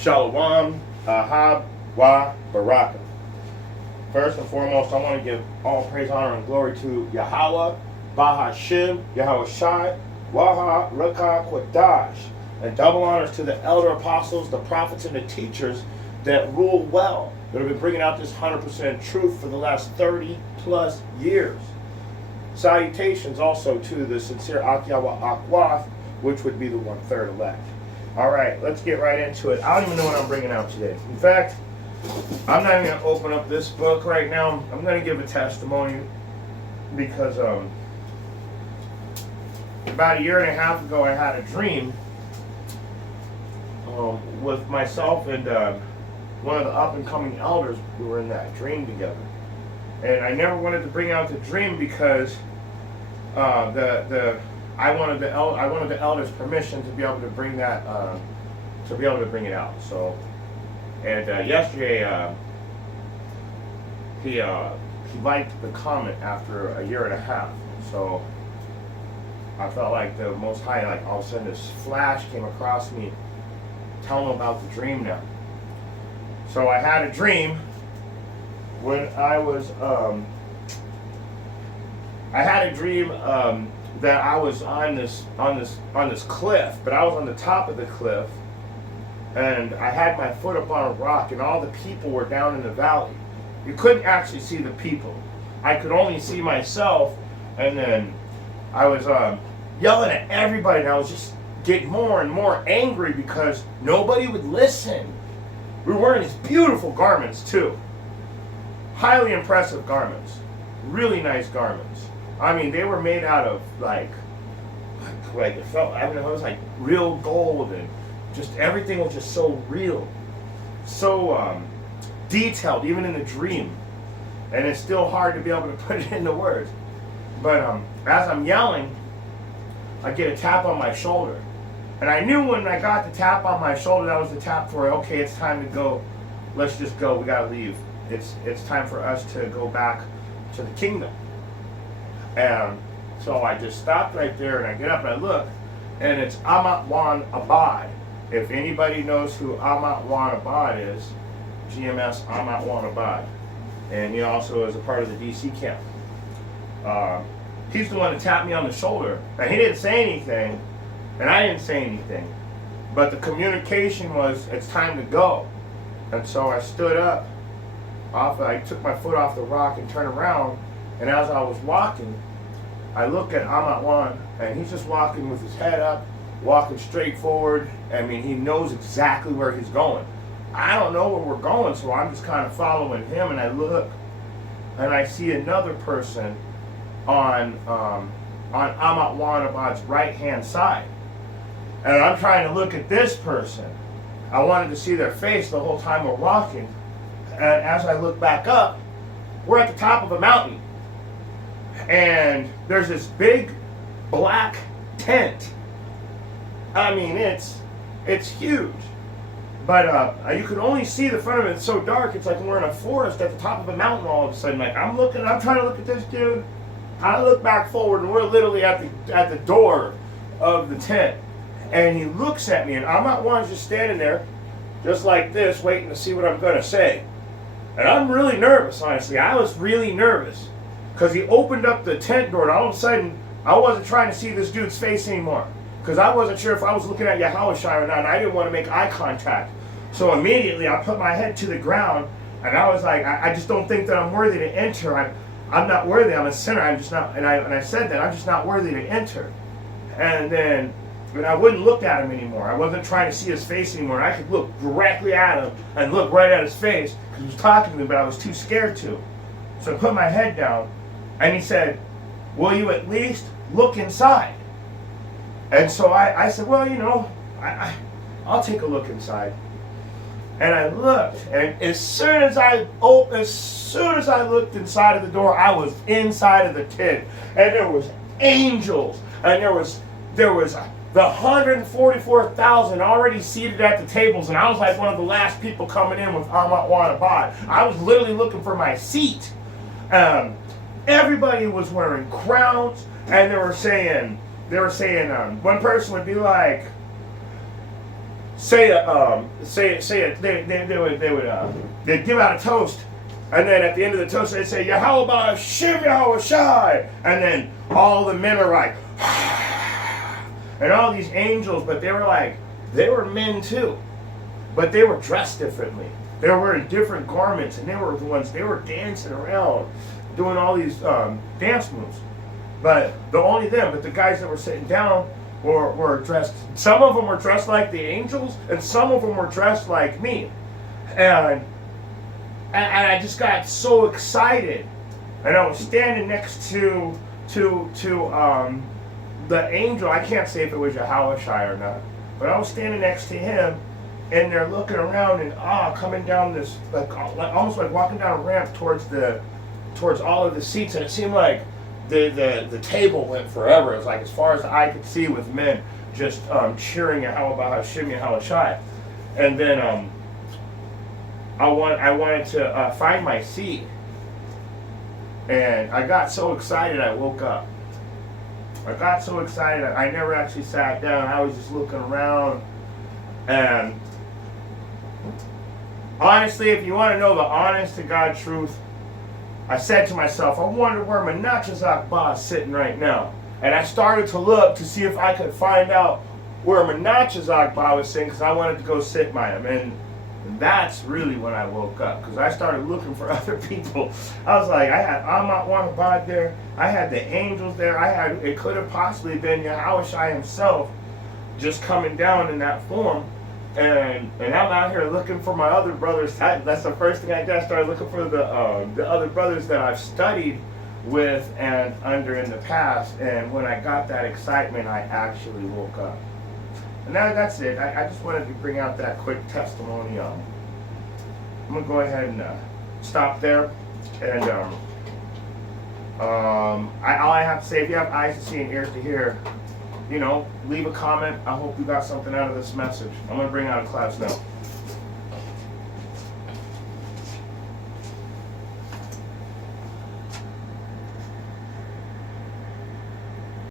Shalom, Ahab, Wa, Baraka. First and foremost, I want to give all praise, honor, and glory to Yahweh, Bahashim, Yahweh Shai, Waha, Rakah, Quadash, and double honors to the elder apostles, the prophets, and the teachers that rule well, that have been bringing out this 100% truth for the last 30 plus years. Salutations also to the sincere Akyawa Akwath, which would be the 1/3 elect. All right, let's get right into it. I don't even know what I'm bringing out today. In fact, I'm not even going to open up this book right now. I'm going to give a testimony because about a year and a half ago, I had a dream with myself and one of the up-and-coming elders. We were in that dream together, and I never wanted to bring out the dream because I wanted the elder's permission to be able to bring that bring it out. So, and yesterday he liked the comment after a year and a half. So I felt like the Most High, like all of a sudden this flash came across me. Tell him about the dream now. So I had a dream when I was that I was on this cliff, but I was on the top of the cliff, and I had my foot up on a rock, and all the people were down in the valley. You couldn't actually see the people. I could only see myself, and then I was yelling at everybody, and I was just getting more and more angry because nobody would listen. We were wearing these beautiful garments too. Highly impressive garments. Really nice garments. I mean, they were made out of like it felt, I mean, it was like real gold, and just everything was just so real, so detailed, even in the dream. And it's still hard to be able to put it into words. But as I'm yelling, I get a tap on my shoulder, and I knew when I got the tap on my shoulder, that was the tap for, okay, it's time to go. Let's just go. We gotta leave. It's time for us to go back to the kingdom. And so I just stopped right there, and I get up and I look, and it's Amat Wan Abad. If anybody knows who Amat Wan Abad is, GMS Amat Wan Abad. And he also is a part of the DC camp. He's the one that tapped me on the shoulder. And he didn't say anything, and I didn't say anything. But the communication was, it's time to go. And so I stood up. I took my foot off the rock and turned around. And as I was walking, I look at Amat Wan, and he's just walking with his head up, walking straight forward. I mean, he knows exactly where he's going. I don't know where we're going, so I'm just kind of following him. And I look, and I see another person on Amat Wan Abad's right-hand side. And I'm trying to look at this person. I wanted to see their face the whole time we're walking. And as I look back up, we're at the top of a mountain. And there's this big black tent. I mean, it's huge. But you can only see the front of it. It's so dark. It's like we're in a forest at the top of a mountain all of a sudden. Like I'm trying to look at this dude. I look back forward, and we're literally at the door of the tent. And he looks at me, and Amat Wan's just standing there, just like this, waiting to see what I'm going to say. And I'm really nervous, honestly. I was really nervous. Because he opened up the tent door, and all of a sudden, I wasn't trying to see this dude's face anymore. Because I wasn't sure if I was looking at Yahweh Shai or not, and I didn't want to make eye contact. So immediately, I put my head to the ground, and I was like, I just don't think that I'm worthy to enter. I'm not worthy. I'm a sinner. I'm just not. And I said that I'm just not worthy to enter. And then, but I wouldn't look at him anymore. I wasn't trying to see his face anymore. I could look directly at him and look right at his face because he was talking to me, but I was too scared to. So I put my head down, and he said, "Will you at least look inside?" And so I said, "Well, you know, I'll take a look inside." And I looked, and as soon as I looked inside of the door, I was inside of the tent, and there was angels, and there was the 144,000 already seated at the tables, and I was like one of the last people coming in with Amat Wan Abad. I was literally looking for my seat. Everybody was wearing crowns, and they were saying, one person would be like, they'd give out a toast, and then at the end of the toast they'd say Yahweh Shem Yahweh Shai, and then all the men are like, and all these angels, but they were men too, but they were dressed differently. They were wearing different garments, and they were dancing around, doing all these dance moves. But the guys that were sitting down were dressed. Some of them were dressed like the angels, and some of them were dressed like me. And I just got so excited, and I was standing next to the angel. I can't say if it was Yahushua or not, but I was standing next to him, and they're looking around and coming down this almost like walking down a ramp towards all of the seats, and it seemed like the table went forever. It was like as far as the eye could see, with men just cheering Yahweh Hashem Yahweh Shai. And then I wanted to find my seat, and I got so excited I woke up. I got so excited I never actually sat down. I was just looking around, and honestly, if you want to know the honest to God truth, I said to myself, I wonder where Menachezak Ba is sitting right now. And I started to look to see if I could find out where Menachezak Ba was sitting, because I wanted to go sit by him. And that's really when I woke up, because I started looking for other people. I was like, I had Amat Wanabad there, I had the angels there, it could have possibly been Yahushua himself just coming down in that form. And I'm out here looking for my other brothers. That's the first thing I did. I started looking for the other brothers that I've studied with and under in the past. And when I got that excitement, I actually woke up. And now that's it. I just wanted to bring out that quick testimony. I'm gonna go ahead and stop there. And all I have to say, if you have eyes to see and ears to hear, leave a comment. I hope you got something out of this message. I'm going to bring out a class now.